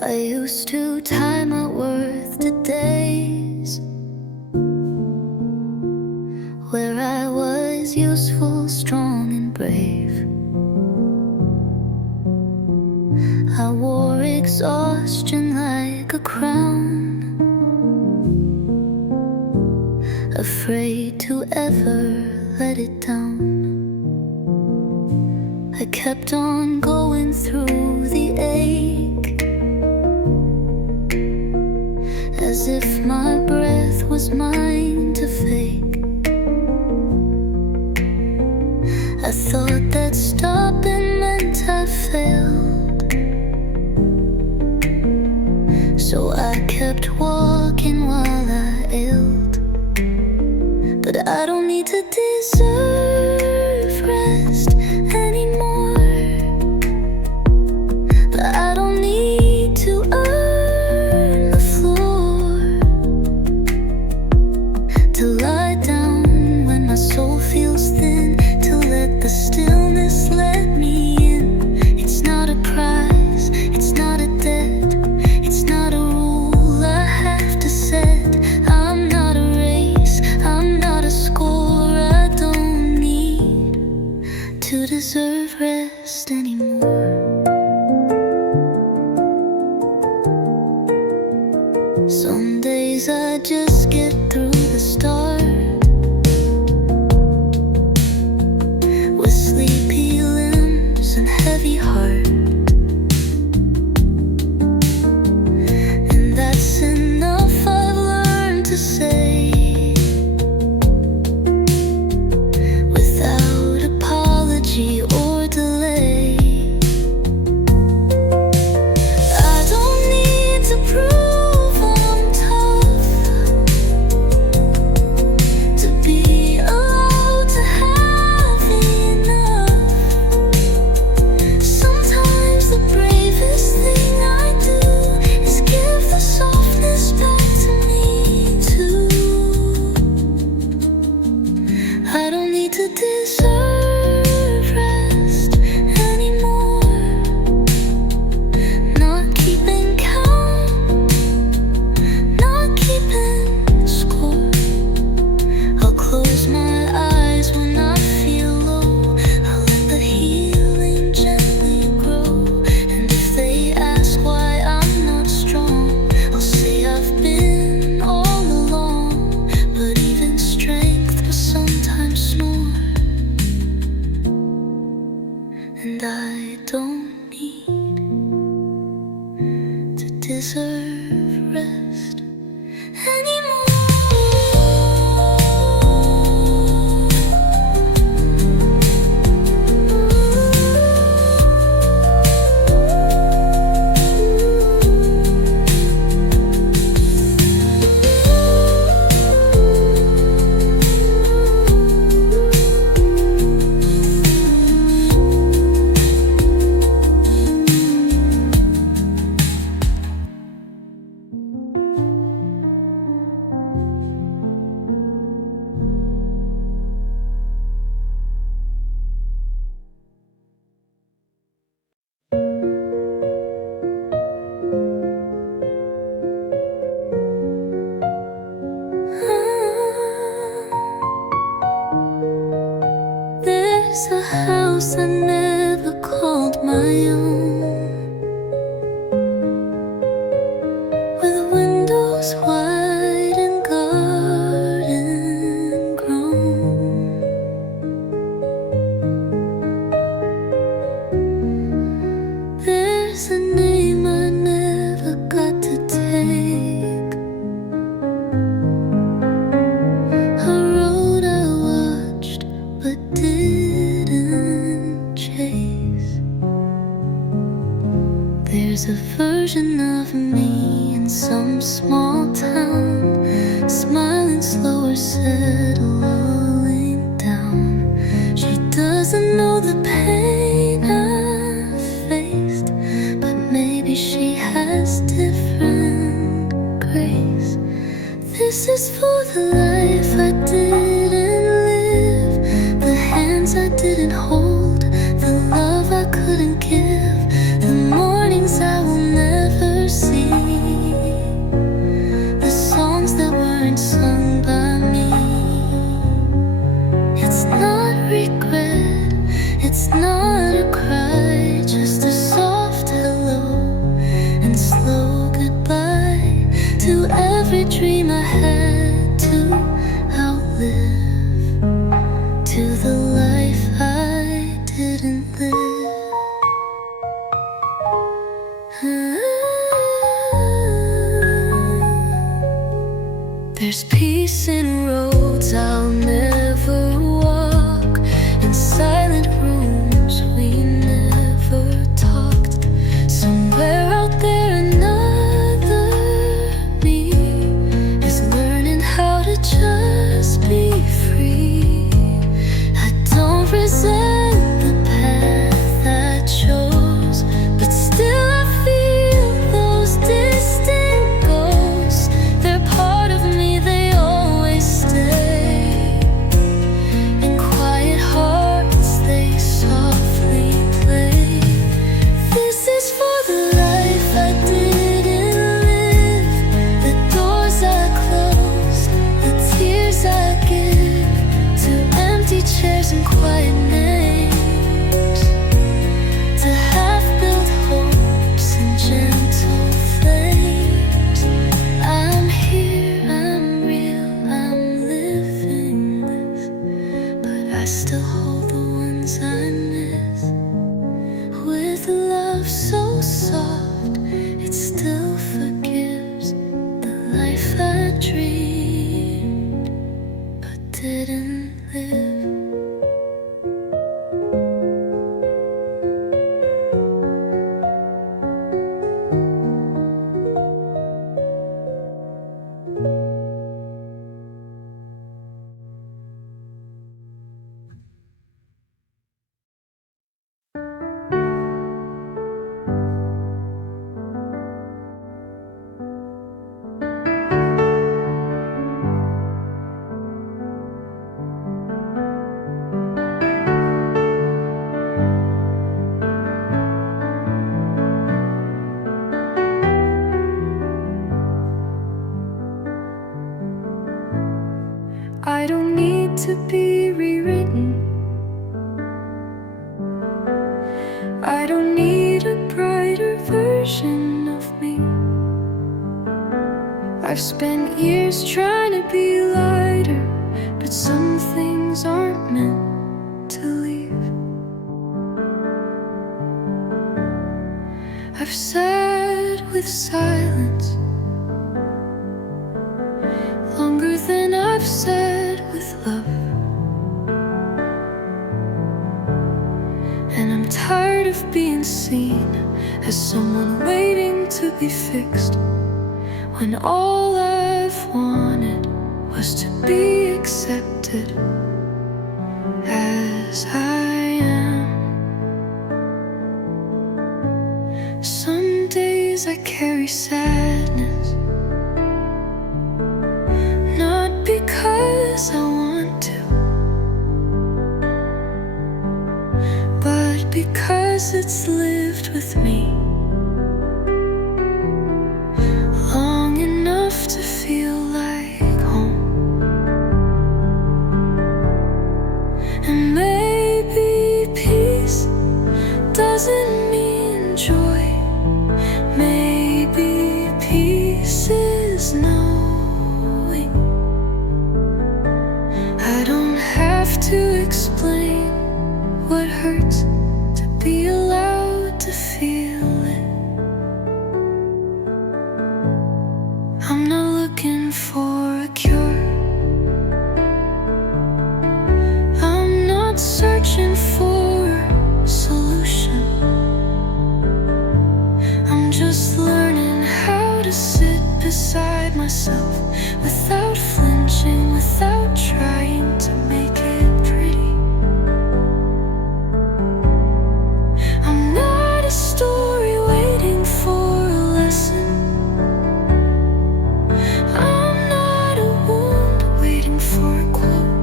I used to tie my worth to days where I was useful, strong and brave. I wore exhaustion like a crown, afraid to ever let it down. I kept on going through the ache, as if my breath was mine to fake. I thought that stopping meant I failed, so I kept walking while I ailed. But I don't need to deserve rest anymore. But I don't need to earn the floor to lie down when my soul feels thin, to let the stillness let me in. It's not a prize, it's not a debt, it's not a rule I have to set. I'm not a race, I'm not a score. I don't need to deserve rest anymore. Some days I just get through the start with sleepy limbs and heavy heart, and that's enough, I've learned to say, without apology or delay. I don't need to prove I'm tough to be allowed to have enough. Sometimes the bravest thing I do is give the softness back to me too. I don't need to deserve rest anymore. Not keeping count, not keeping score. I'll close my eyes when I feel low. I'll let the healing gently grow. And if they ask why I'm not strong, I'll say I've been all along. But even strength will sometimes snore, and I don't need to deserve rest anymore. There's a house I never called my own, with windows wide and garden grown. There's a name I never got to take, a road I watched but didn't chase. There's a version of me in some small town, smiling slower, settling down. She doesn't know the pain I've faced, but maybe she has different grace. This is for the life I didn't live, the hands I didn't hold, the love I couldn't give, the mornings I will never chasing roads I'll never walk, in silent rooms we never talked. Somewhere out there another me is learning how to just be free. I don't resent the path I chose, but still I feel those distant ghosts. They're part of me, they always stay. In quiet hearts they softly play. This is for the life I didn't live, the doors I closed, the tears I give to empty chairs and quiet names, to half-built hopes and gentle flames. I'm here, I'm real, I'm living this, but I still hold the ones I miss. With love so soft, it still forgives the life I dreamed but didn't live. I don't need to be rewritten. I don't need a brighter version of me. I've spent years trying to be lighter, but some things aren't meant to leave. I've sat with silence longer than I've sat with love, and I'm tired of being seen as someone waiting to be fixed, when all I've wanted was to be accepted as I am. Some days I carry sadness, not because I want to, but because it's lived with me long enough to feel like home. And maybe peace doesn't mean joy. Maybe peace is knowing I don't have to explain what hurts, to be allowed to feel it. I'm not looking for a cure, I'm not searching for a solution. I'm just learning how to sit beside myself without flinching, without trying to make it pretty. I'm not a story waiting for a lesson. I'm not a wound waiting for a quote.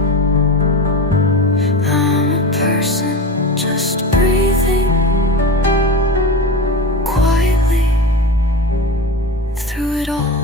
I'm a person just breathing quietly through it all.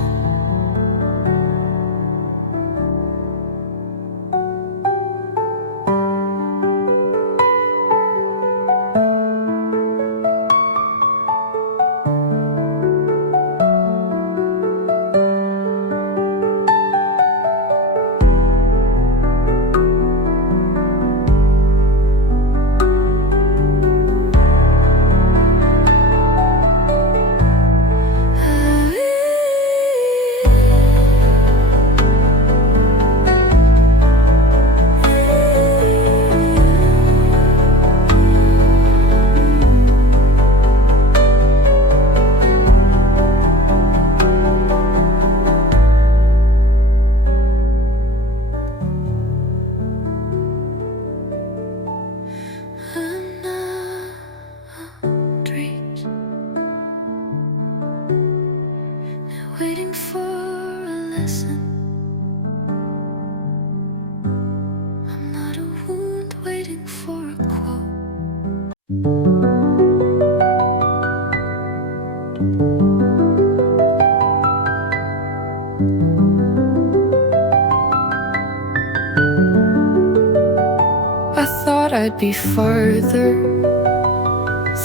Thought I'd be farther,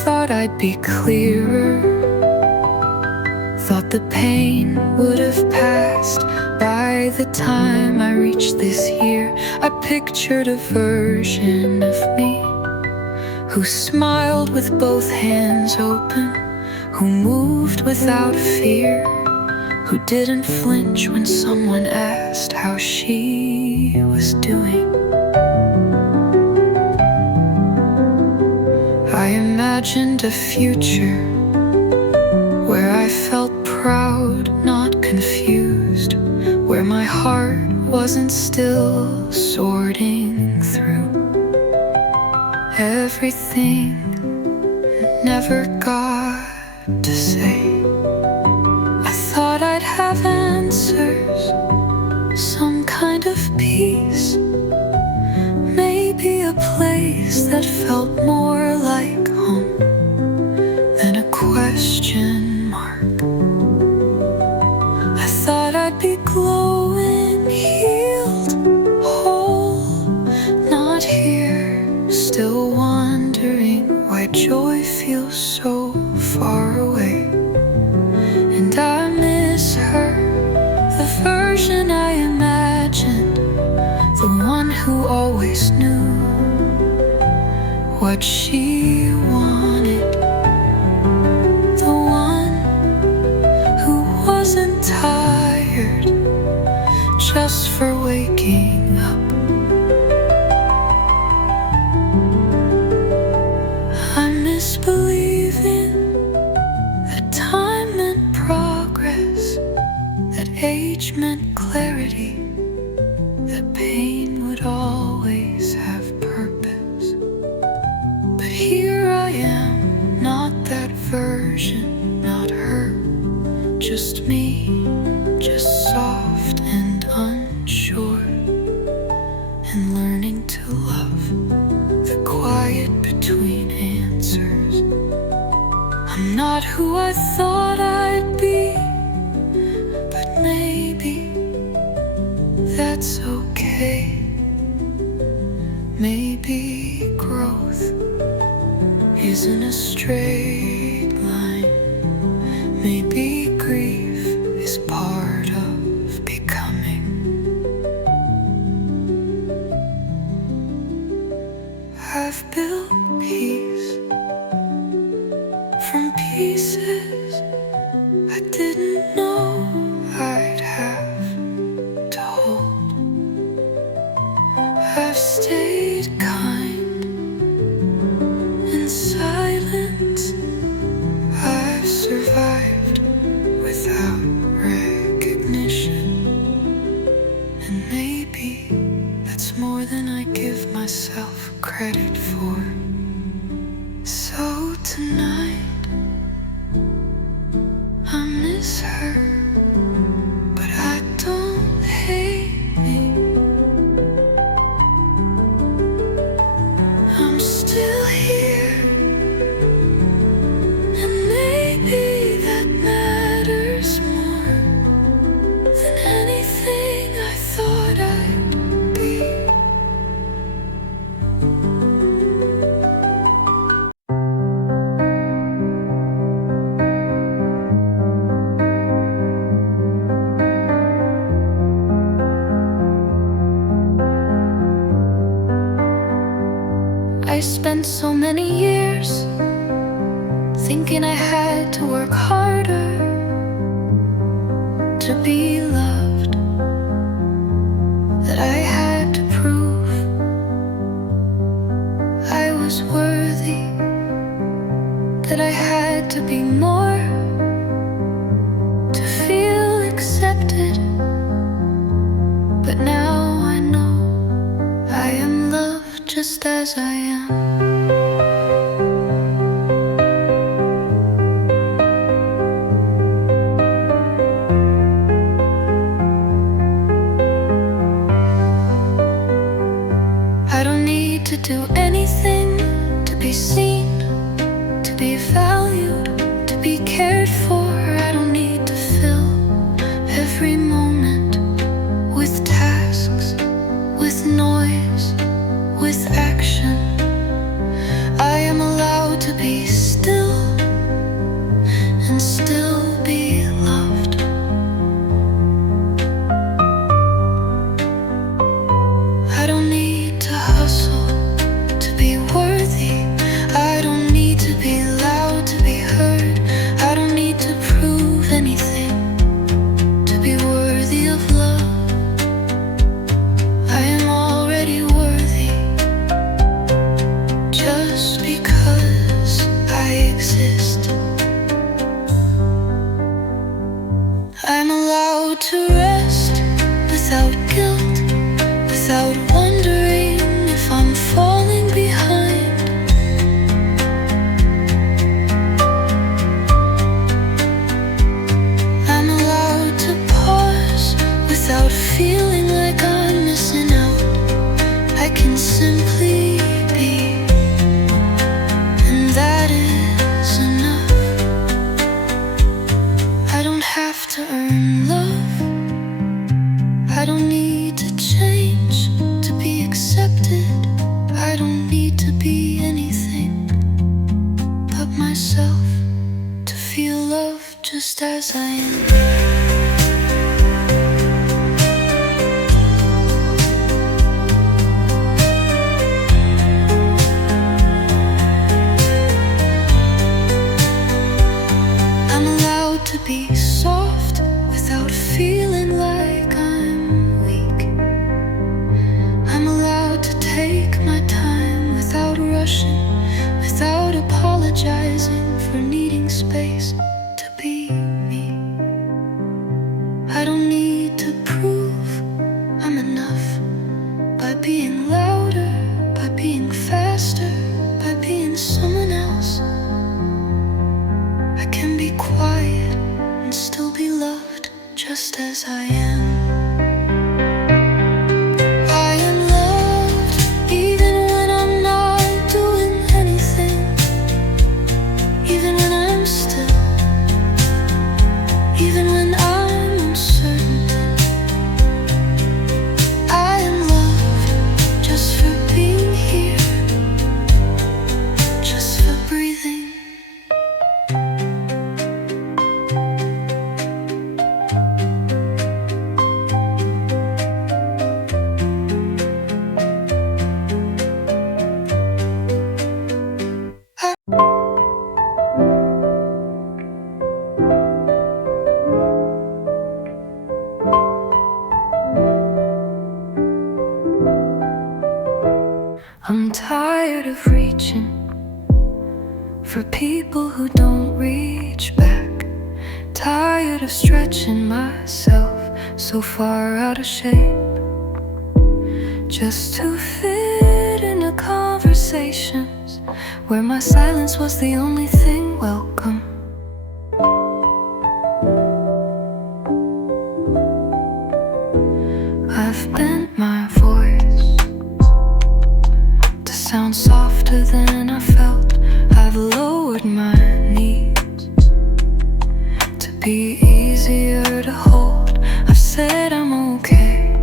thought I'd be clearer, thought the pain would have passed by the time I reached this year. I pictured a version of me who smiled with both hands open, who moved without fear, who didn't flinch when someone asked how she was doing. I imagined a future where I felt proud, not confused, where my heart wasn't still sorting through everything I never got to say. I thought I'd have answers, some kind of peace, maybe a place that felt more like home than a question mark. I thought I'd be glowing, healed, whole, not here, still wondering why joy feels so far away. And I miss her, the version I imagined, the one who always knew what she wanted, the one who wasn't tired just for waking up. I miss believing that time meant progress, that age meant clarity, that pain would always have purpose. But here I am, not that version, not her, just me, just soft and unsure, and learning to love the quiet between answers. I'm not who I thought I'd be, but maybe that's okay. Maybe growth isn't a straight line. Maybe grief is part of becoming. I've built peace from pieces I didn't know I'd have to hold. I've stayed kind in silence. I've survived without recognition. And maybe that's more than I give myself credit for. So tonight I miss her, but I don't hate me. I'm still here, and maybe that matters more than anything I thought I'd be. I spent so many years thinking I had to work harder to be loved, that I had to prove I was worthy, that I had to be more to feel accepted. But now I know I am loved just as I am. I don't need to do anything to be seen, to be valued, to be cared for. I don't need to fill every moment with tasks, with noise, with action. just as I am. I'm allowed to be soft without feeling like I'm weak. I'm allowed to take my time without rushing, without apologizing for needing space to be me. I don't need to prove I'm enough by being louder, by being faster, by being someone else. I can be quiet and still be loved just as I am. I am loved even when I'm not doing anything, even when I'm still, even when I'm uncertain. I am loved just for being here, just for breathing. I'm tired of reaching for people who don't reach back. Tired of stretching myself so far out of shape just to fit into conversations where my silence was the only thing welcome. I've bent my voice to sound softer than I felt. I've lowered my needs to be easier to hold. I've said I'm okay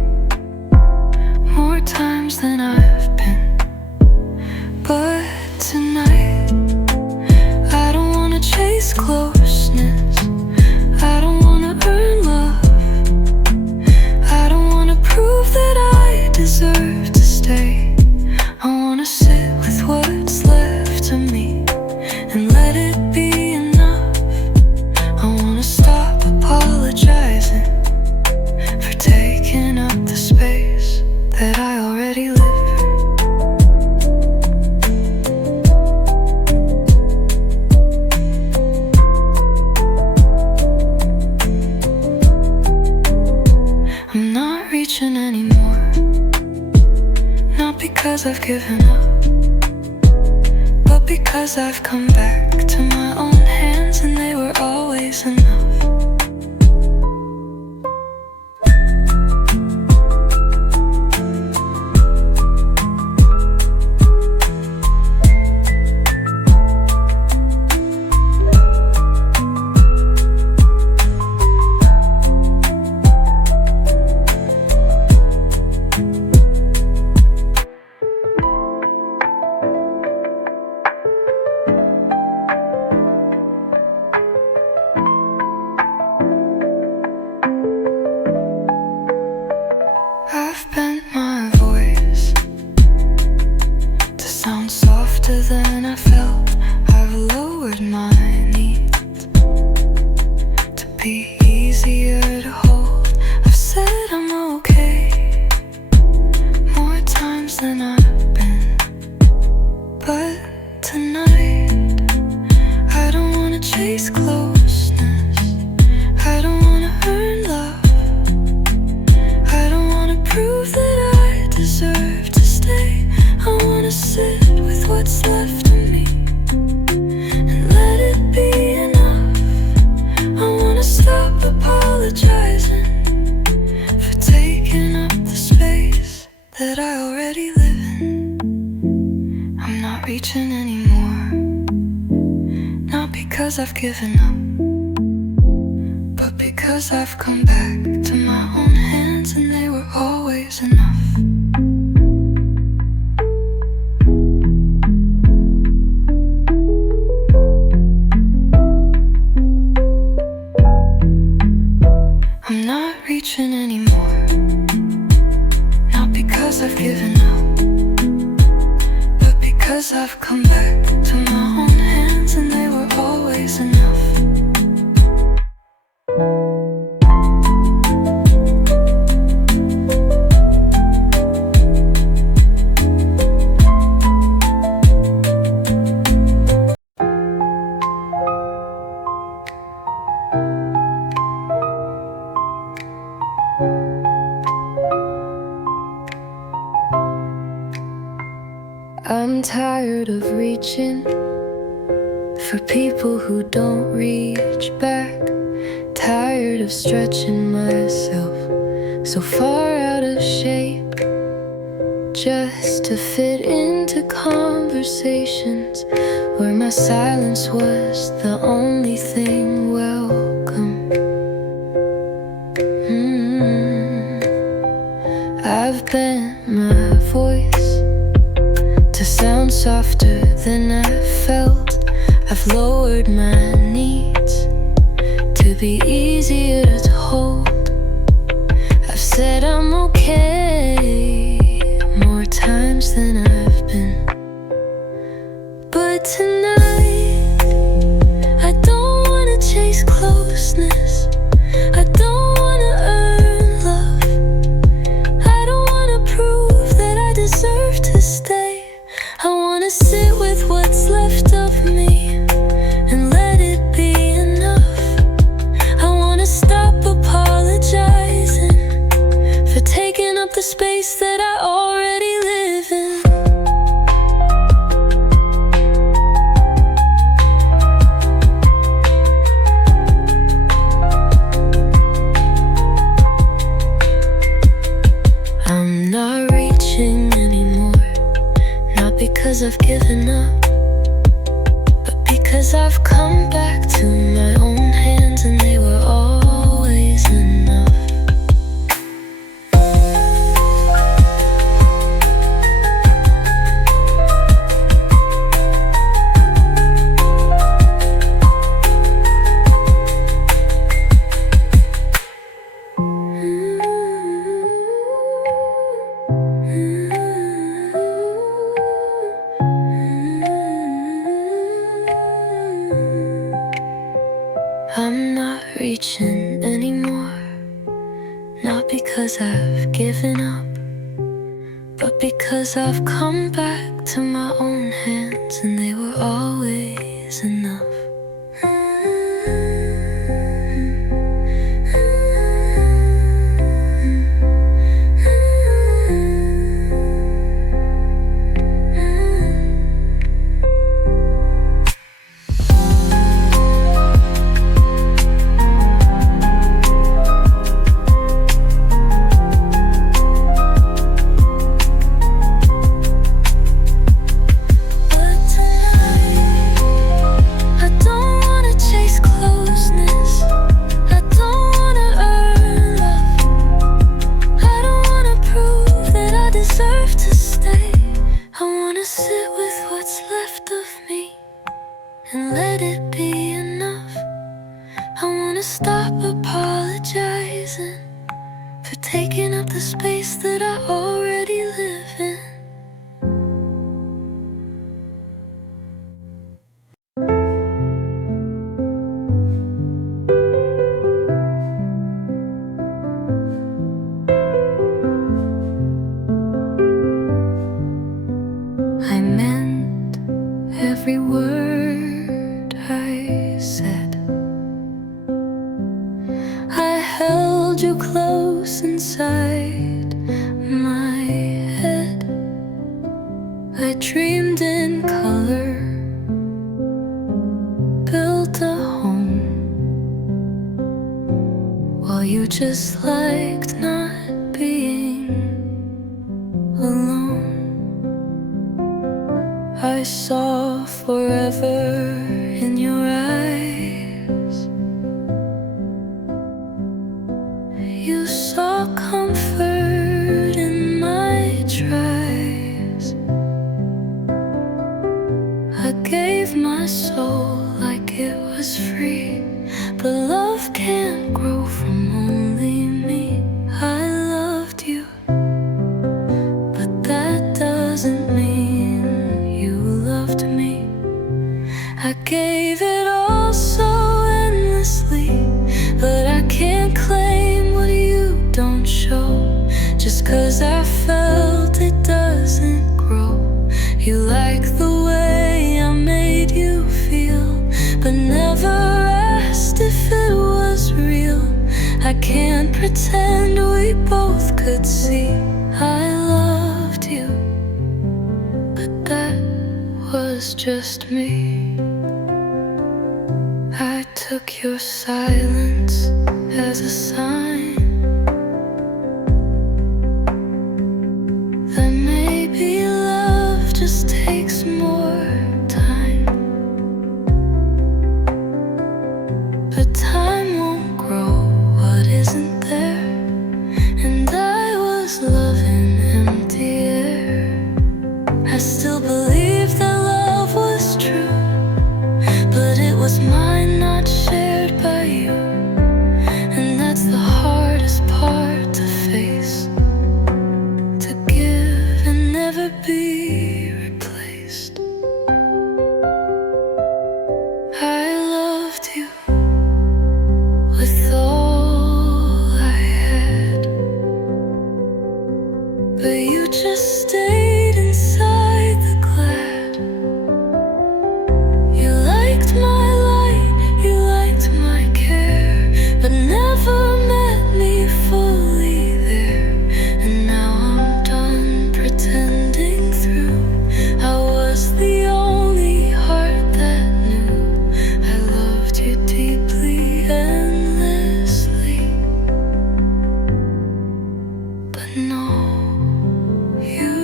more times than I've been, but tonight I don't wanna chase closeness, I don't wanna earn love, I don't wanna prove that I deserve to stay. I wanna sit with what's left of me and let it be enough. I wanna stop apologizing for taking up the space that I already live. I'm not reaching anymore, not because I've given up, but because I've come back to my own hands and they were always enough. I've bent my voice to sound softer than I felt. I've lowered my needs to be easier to hold. I've said I'm okay more times than I've been, but tonight I don't wanna chase closeness, I don't wanna earn love, I don't wanna prove that I deserve to stay. I wanna sit with what's left of me and let it be enough. I wanna stop apologizing for taking up the space that I already live in. I'm not reaching anymore, not because I've given up, but because I've come back to my own hands and they were always enough. come back to my own hands, and they were always enough. I'm tired of reaching for people who don't reach back. Tired of stretching myself so far out of shape just to fit into conversations where my silence was the only thing welcome. I've bent my voice to sound softer than I felt. I've lowered my needs to be easier to hold. I've said I'm okay more times than I've been. But tonight I don't wanna chase closeness. I don't wanna earn love. I don't wanna prove that I deserve to stay. I wanna sit with what's left of me and let it be enough. I wanna stop apologizing for taking up the space that I already live in. I'm not reaching anymore, not because I've given up, but because I've come back to my own hands, and they were always enough. I'm not reaching anymore, not because I've given up, but because I've come back to my own hands, and they were always enough. And let it be enough. I wanna stop apologizing for taking up the space that I already live in. I meant every word I said. I held you close inside my head. I dreamed in color, built a home, while you just liked not being alone. I saw forever in your eyes. You saw comfort in my tries. I gave my soul like it was free, but love can't grow from only me. I loved you, but that doesn't mean you loved but never asked if it was real. I can't pretend we both could see I loved you, but that was just me. I took your silence as a sign that maybe love just takes more time. But time won't grow what isn't there, and I was loving empty air. I still believed that love was true, but it was mine, not shared by you. And that's the hardest part to face, to give and never be replaced. I loved you with all I had, but you just stayed inside the glad. You liked my light, you liked my care, but never met me fully there. And now I'm done pretending through. I was the only heart that knew I loved you deeply, endlessly. But no, you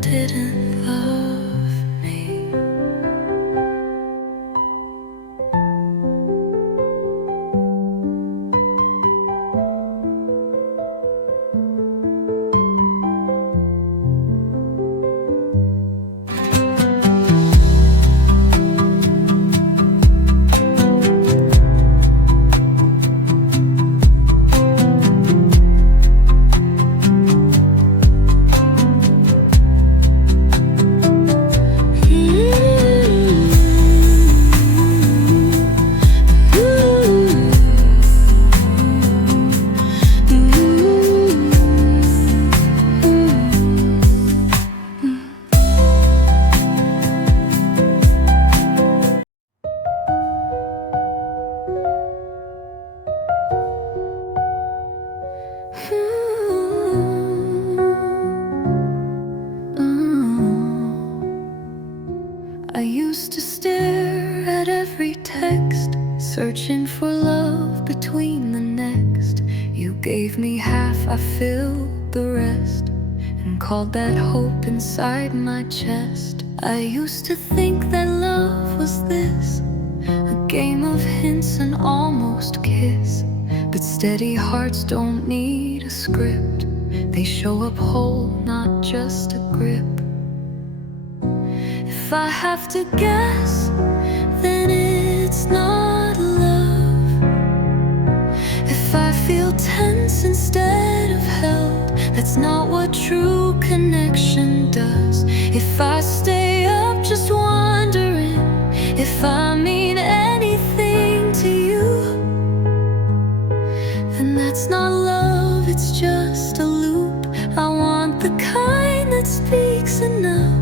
didn't love me. I used to stare at every text, searching for love between the next. You gave me half, I filled the rest, and called that hope inside my chest. I used to think that love was this, a game of hints and almost kiss. But steady hearts don't need a script, they show up whole, not just a grip. If I have to guess, then it's not love. If I feel tense instead of held, that's not what true connection does. If I stay up just wondering if I mean anything to you, then that's not love, it's just a loop. I want the kind that speaks enough.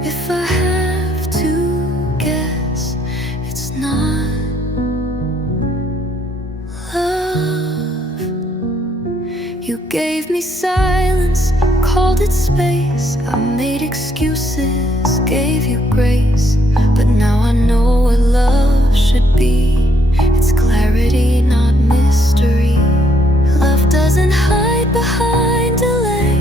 If I have to guess, it's not love. You gave me silence, called it space. I made excuses, gave you grace. But now I know what love should be. It's clarity, not mystery. Love doesn't hide behind delay.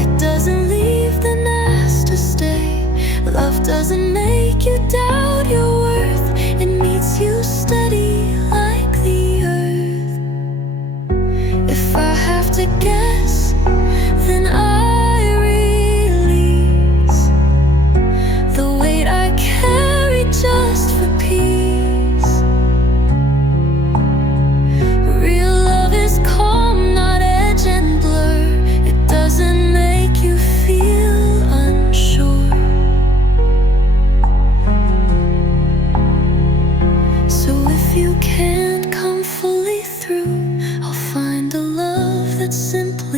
It doesn't leave the nest to stay. Love doesn't make you doubt your worth. It meets you steady like the earth. If I have to guess, then I release the weight I carry just for peace. Real love is calm, not edge and blur. It doesn't make you feel unsure. So if you can't come fully through, I'll find a love that simply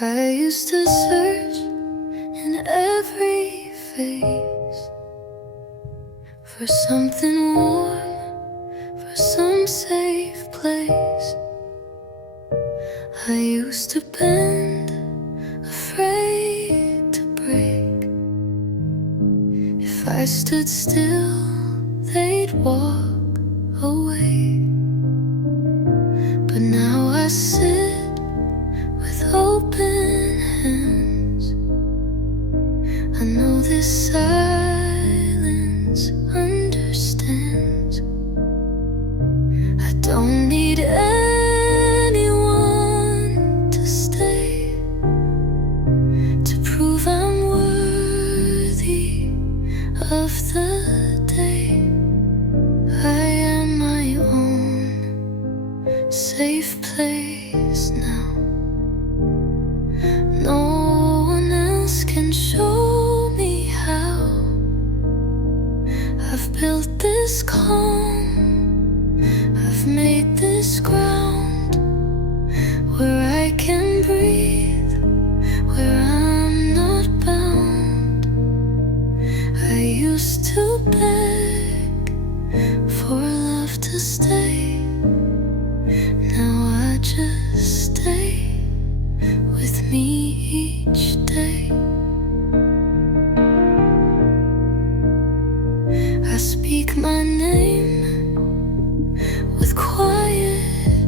I used to search in every face for something warm, for some safe place. I used to bend, afraid to break. If I stood still, they'd walk away. But now I sit with open hands. I know this silence understands. I don't need anyone to stay to prove I'm worthy of the day. I am my own safe place now. No one else can show me how. I've built this calm, I've made this ground where I can breathe, where I'm not bound. I used to beg for love to stay. Now I just stay with me each day. I speak my name with quiet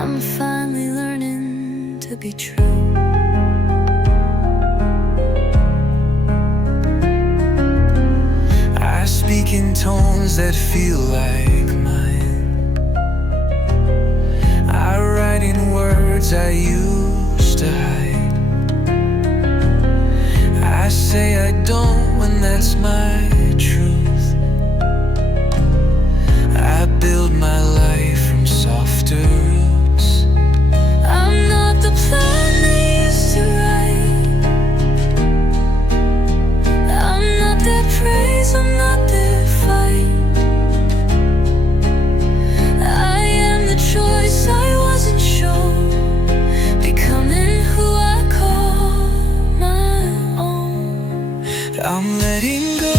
I'm finally learning to be true. I speak in tones that feel like mine. I write in words I used to hide. I say I don't when that's my truth. I build my life from softer roots. I'm not the plan they used to write. I'm not their praise, I'm not their fight. I am the choice I wasn't sure, becoming who I call my own. I'm letting go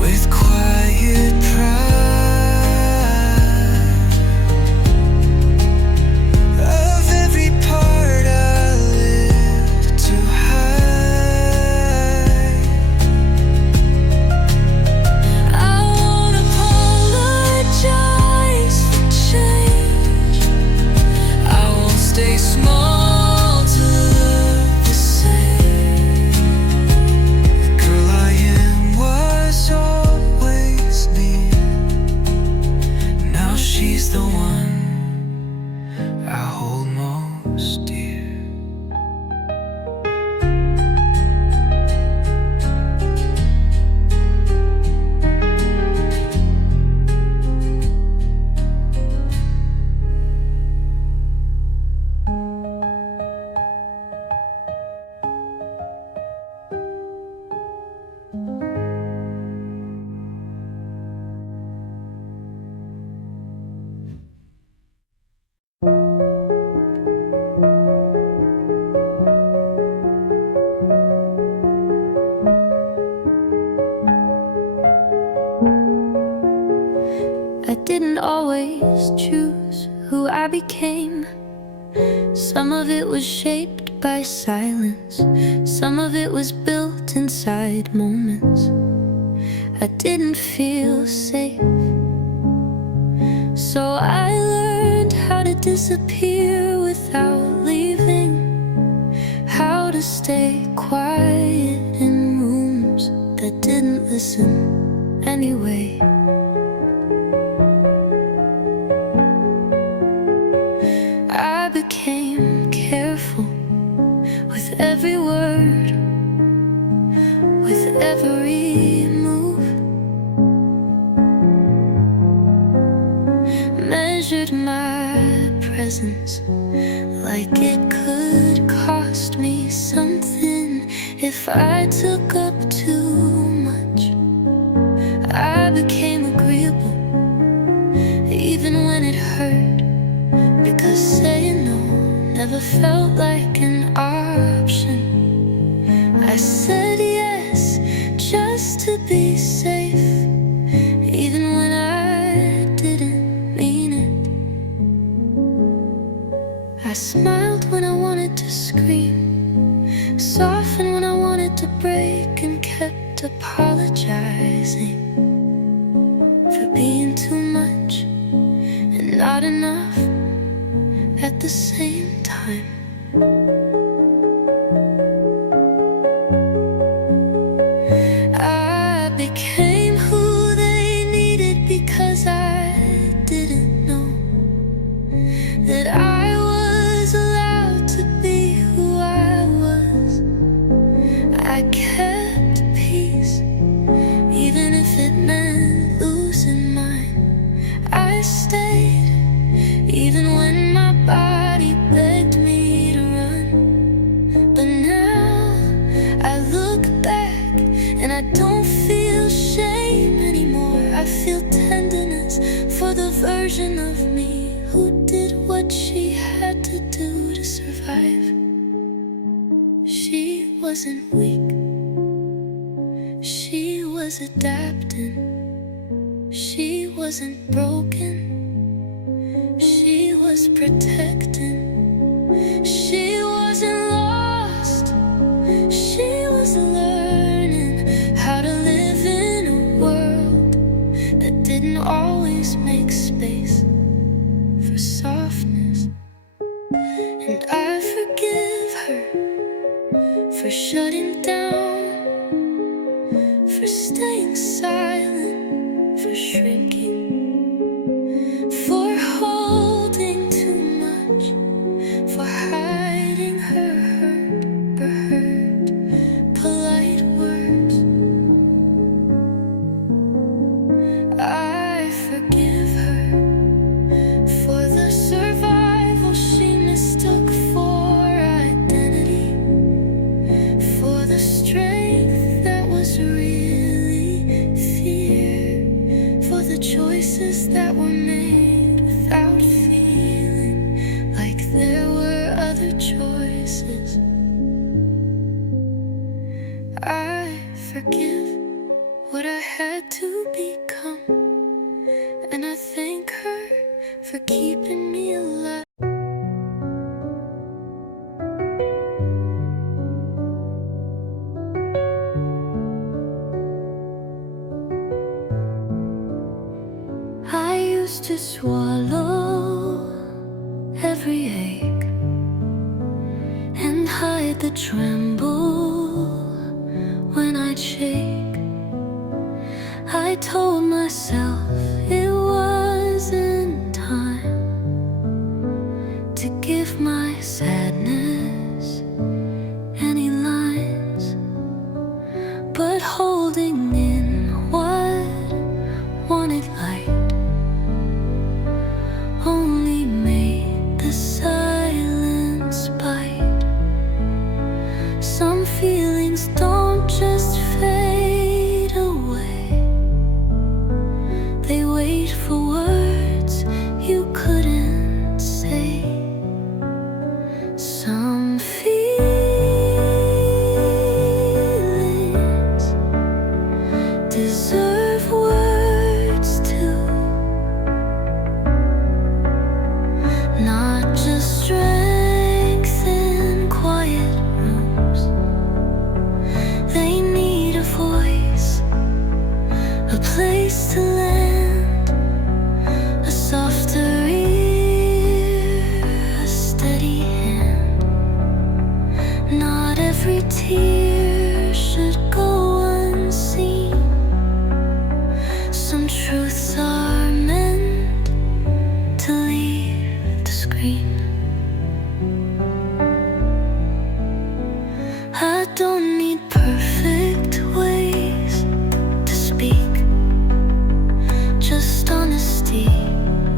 with quiet pride of every part I live to hide. I won't apologize for change. I won't stay small to look the same. The girl I am was always near. Now she's the one I hold most dear. I didn't always choose who I became. Some of it was shaped by silence, some of it was built inside moments. I didn't feel safe, so I learned how to disappear without leaving, how to stay quiet in rooms that didn't listen anyway. I became careful with every word, with every move. Measured my presence like it could cost me something if I took up too much. I became agreeable even when it hurt, because saying no never felt like an option. I said yes just to be safe, even when I didn't mean it. I smiled when I wanted to scream, softened when I wanted to break, and kept apologizing for being too much and not enough at the same time. I became who they needed because I didn't know that I was allowed to be who I was. I kept peace even if it meant losing mine. I stayed even when my body begged me to run. But now I look back and I don't feel shame anymore. I feel tenderness for the version of me who did what she had to do to survive. She wasn't weak, she was adapting. She wasn't broken, she was protecting. She wasn't lost, she was learning how to live in a world that didn't always make sense. screen, for holding too much, for hiding her hurt polite words. I forgive her for the survival she mistook for identity, for the strength that was really fear, for the choices that were made without feeling like there were other choices. I forgive what I had to become, and I thank her for keeping me alive. I used to swallow every ache and hide the tremble when I'd shake. I told myself it wasn't time to give my sadness any lines, but holding in what wanted light only made the silence bite. Some feelings don't just fade away, they wait for words you couldn't say. Some feelings deserve words too, not just strength in quiet rooms. They need a voice, a place to land, a softer ear, a steady hand. Not every tear should go unseen. Some truths are meant to leave the screen. I don't need perfect ways to speak, just honesty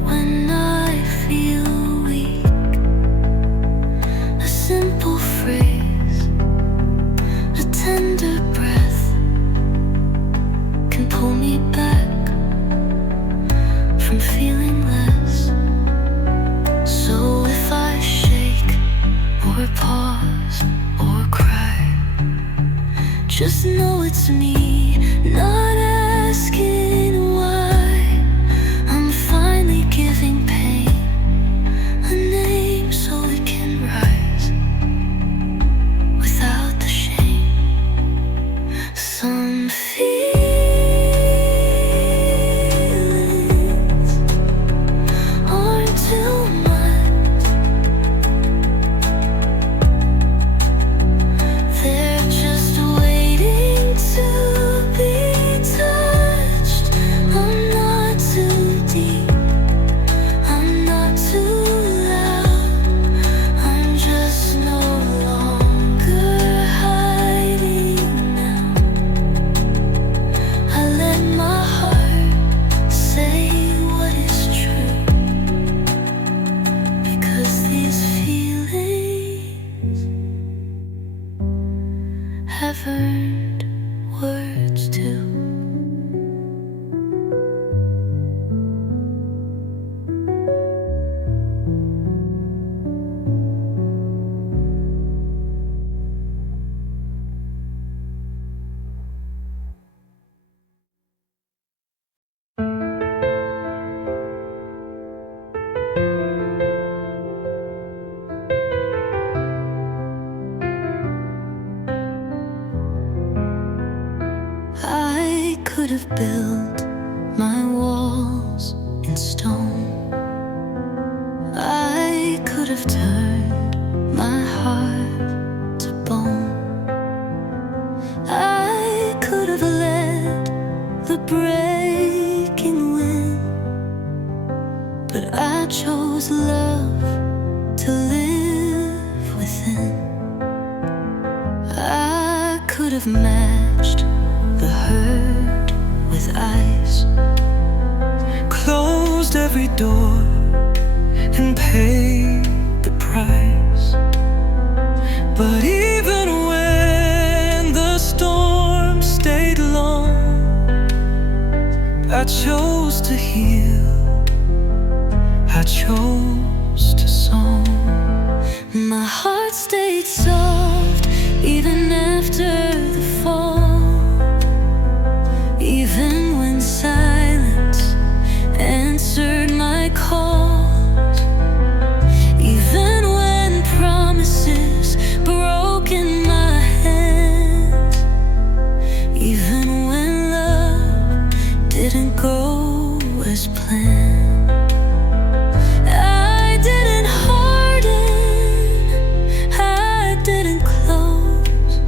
when I feel weak. A simple phrase, a tender breath can pull me back from feeling less. So if I shake or pause or cry, just know it's me, not asking why. I'm finally giving pain a name so it can rise without the shame. Some feelings aren't too much, they're just waiting to be touched. I'm not too deep, I'm not too loud, I'm just no longer hiding now. I let my heart say what is true, because these feelings have earned words too. I could have built my walls in stone, I could have turned my heart to bone, I could have let the breaking wind I chose love to live within. I could have matched the hurt with ice, closed every door and paid the price. But even when the storm stayed long, I chose to heal, I chose to song. my heart stayed soft even after the fall, even when silence answered my calls, even when promises broke in my hands, even when love didn't go as planned. I didn't harden, I didn't close,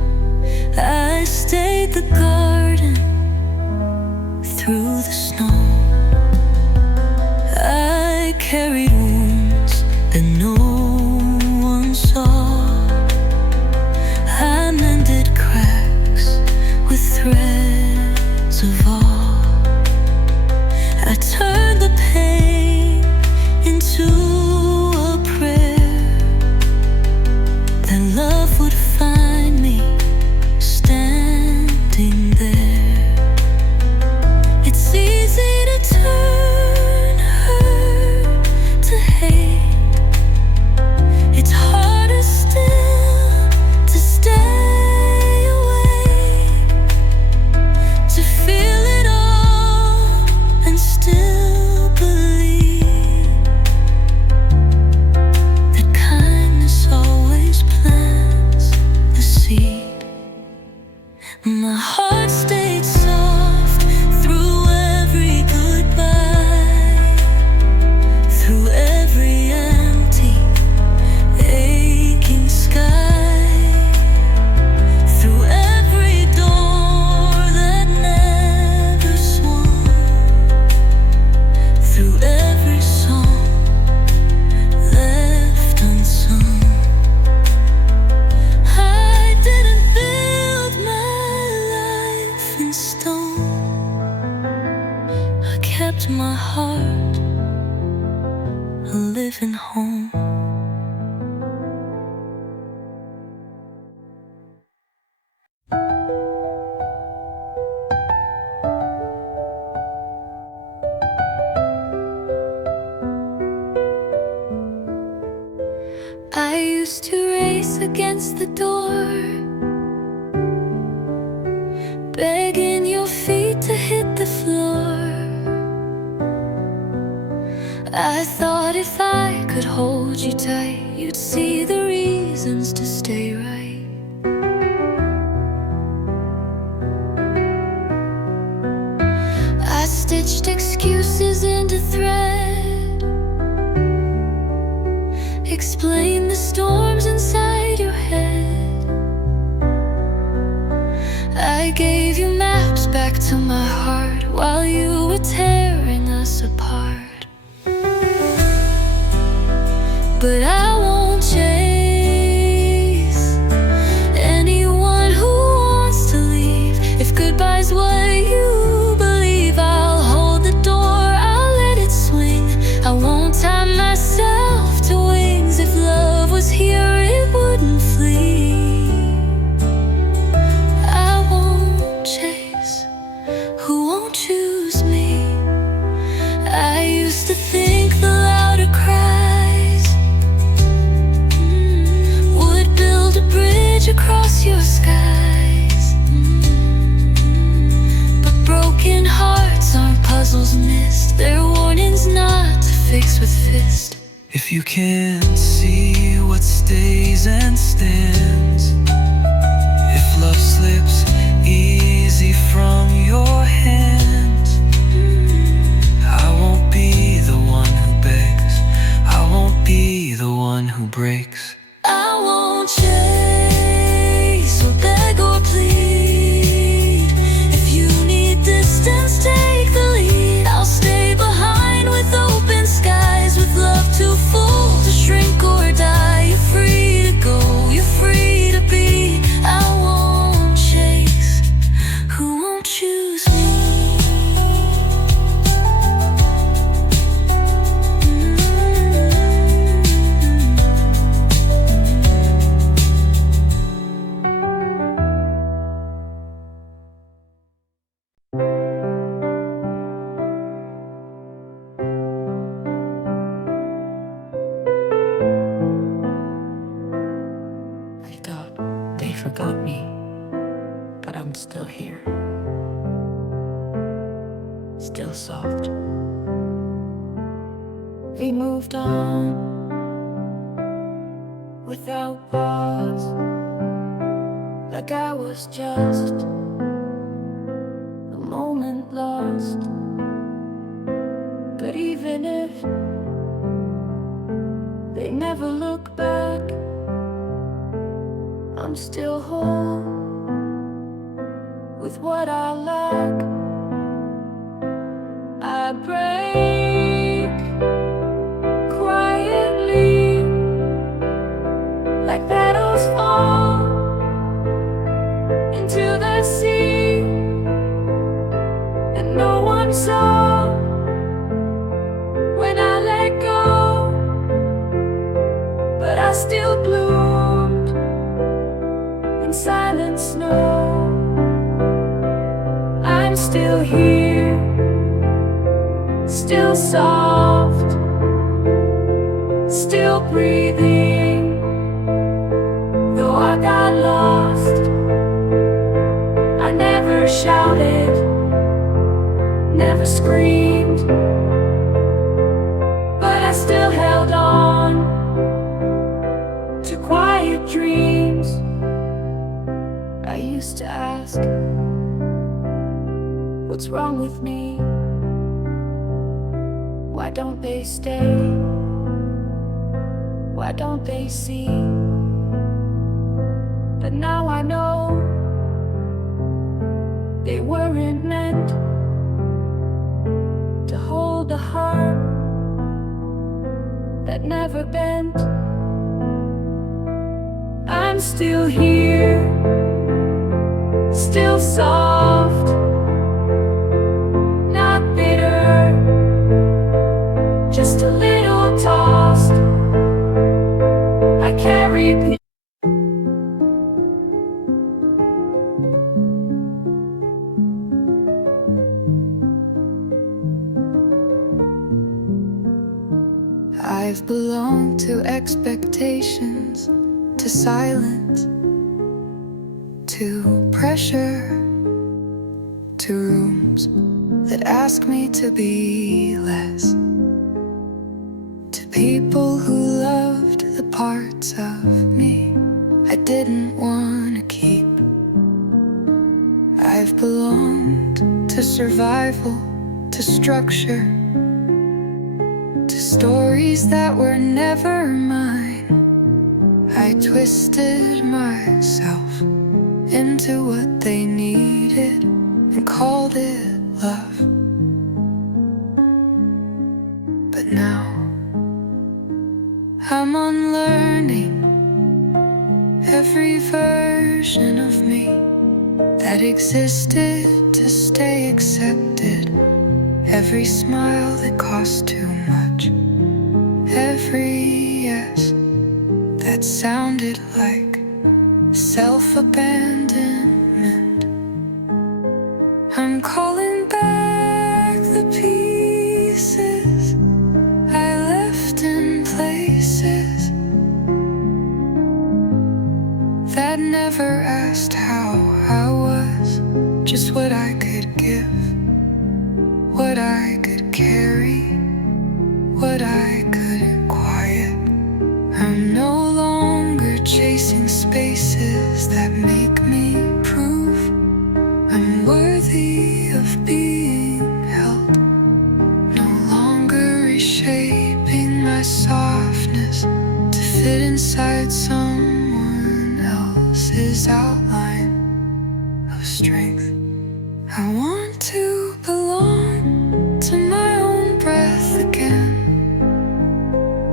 I stayed the garden through the snow. I carried wounds that no one saw, I mended cracks with threads of awe. I turned the pain into a prayer that love would find me standing there. It's easy to turn hurt to hate, it's harder still to stay awake, to feel it all and still believe that kindness always plants the seed. My heart stayed soft through every goodbye, through every empty, aching sky, through every door that never swung, through every song left unsung. I didn't build my life in stone, I kept my heart a living home. I used to race against the door, begging your feet to hit the floor. I thought if I could hold you tight, you'd see the reasons to stay right. I stitched excuses into thread, explain the storms inside your head. I gave you maps back to my heart while you were tearing us apart. But I won't chase anyone who wants to leave. If goodbye's what you believe, I'll hold the door, I'll let it swing. I won't tie myself to wings. If love was here, it wouldn't flee. I won't chase who won't choose me. I used to think the louder cries would build a bridge across your skies. But broken hearts aren't puzzles missed, they're warnings not to fix with fist. If you can't see what stays and stands, if love slips easy from your hands, I won't be the one who begs, I won't be the one who breaks. I won't chase or beg or plead. If you need distance, take the lead. I'll stay behind with open skies, with love here, still soft. We moved on without pause, like I was just a moment lost. But even if they never look back, I'm still whole with what I lack. I break quietly, like petals fall into the sea, and no one saw when I let go, but I still bloomed in silent snow. I'm still here, still soft, still breathing, though I got lost. I never shouted, never screamed, but I still held on to quiet dreams. I used to ask, what's wrong with me? Why don't they stay? Why don't they see? But now I know they weren't meant to hold a heart that never bent. I'm still here, still soft, not bitter, just a little tossed. I carry I've belonged to expectations, to silence, to pressure, to rooms that ask me to be less, to people who loved the parts of me I didn't want to keep. I've belonged to survival, to structure, to stories that were never mine. I twisted myself into what they needed and called it love. But now I'm unlearning every version of me that existed to stay accepted, every smile that cost too much, every yes that sounded like self-abandonment. I'm calling back the pieces I left in places that never asked how I was, just what I could give, what I could carry, what I couldn't quiet. I'm no longer chasing spaces that make me prove I'm worthy of being held. No longer reshaping my softness to fit inside someone else's outline of strength. I want to belong to my own breath again,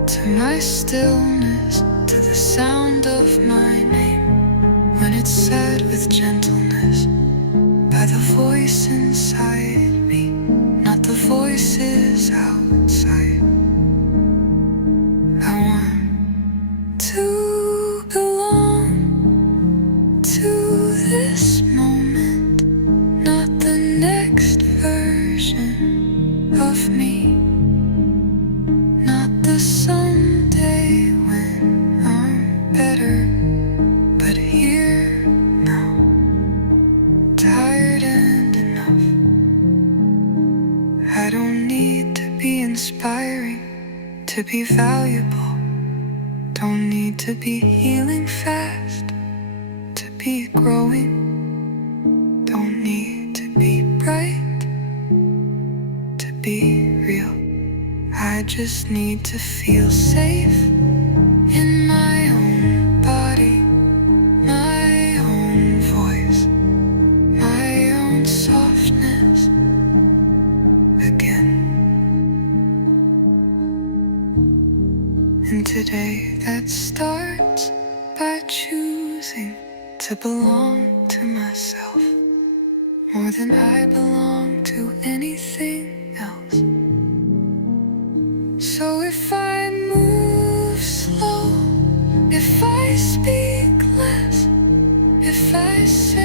to my stillness, to the sound of my name when it's said with gentleness by the voice inside me, not the voices outside. I want to belong to this moment, not the next version of me, not the someday when I'm better, but here now. Tired desiring to be valuable. Don't need to be healing fast to be growing. Don't need to be bright to be real. I just need to feel safe in my own body, my own voice, my own softness again. And today that starts by choosing to belong to myself more than I belong to anything else. So if I move slow, if I speak less, if I say